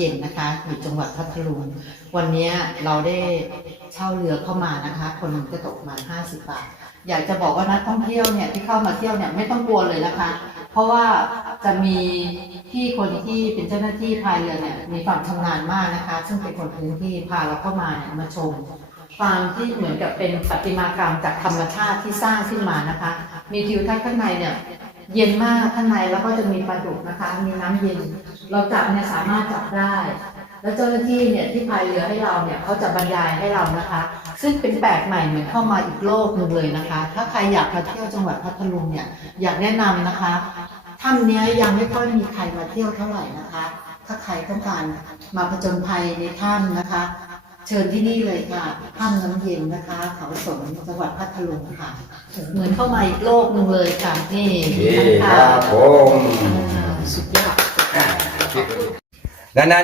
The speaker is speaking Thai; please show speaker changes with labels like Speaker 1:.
Speaker 1: เย็นนะคะอยู่จังหวัดพัทลุงวันนี้เราได้เช่าเรือเข้ามานะคะ คนหนึงจะตกประมาณ50 บาท อยากจะบอกว่านักท่องเที่ยวเนี่ยที่เข้ามาเที่ยวเนี่ยไม่ต้องกลัวเลยนะคะ เพราะว่าจะมีพี่คนที่เป็นเจ้าหน้าที่พายเรือเนี่ยมีความชำนาญมากนะคะ ซึ่งเป็นคนพื้นที่พาเราเข้ามาเนี่ยมาชมฟาร์มที่เหมือนกับเป็นประติมากรรมจากธรรมชาติที่สร้างขึ้นมานะคะ มีทิวทัศน์ข้างในเนี่ยเย็นมากข้างในแล้วก็จะมีปลาดุกนะคะ มีน้ำเย็น เราจับเนี่ยสามารถจับได้ แล้วเจ้าหน้าที่เนี่ยที่พายเรือให้เราเนี่ยเขาจะบรรยายให้เรานะคะ ซึ่งเป็นแปลกใหม่เหมือนเข้ามาอีกโลกหนึ่งเลยนะคะ ถ้าใครอยากมาเที่ยวจังหวัดพัทลุงเนี่ยอยากแนะนำนะคะถ้ำเนี้ยยังไม่ค่อยมีใครมาเที่ยวเท่าไหร่นะคะ ถ้าใครต้องการมาผจญภัยในถ้ำนะคะ เชิญที่นี่เลยค่ะถ้ำน้ำเย็นนะคะ เขาสนจังหวัดพัทลุงค่ะ เหมือนเข้ามาอีกโลกหนึ่งเลยค่ะนี่
Speaker 2: ดี
Speaker 1: ทั้ง
Speaker 2: ค
Speaker 1: ทา
Speaker 2: รับ
Speaker 1: ง
Speaker 2: ผม
Speaker 1: อ่าสุดยอด
Speaker 2: ดังนั้น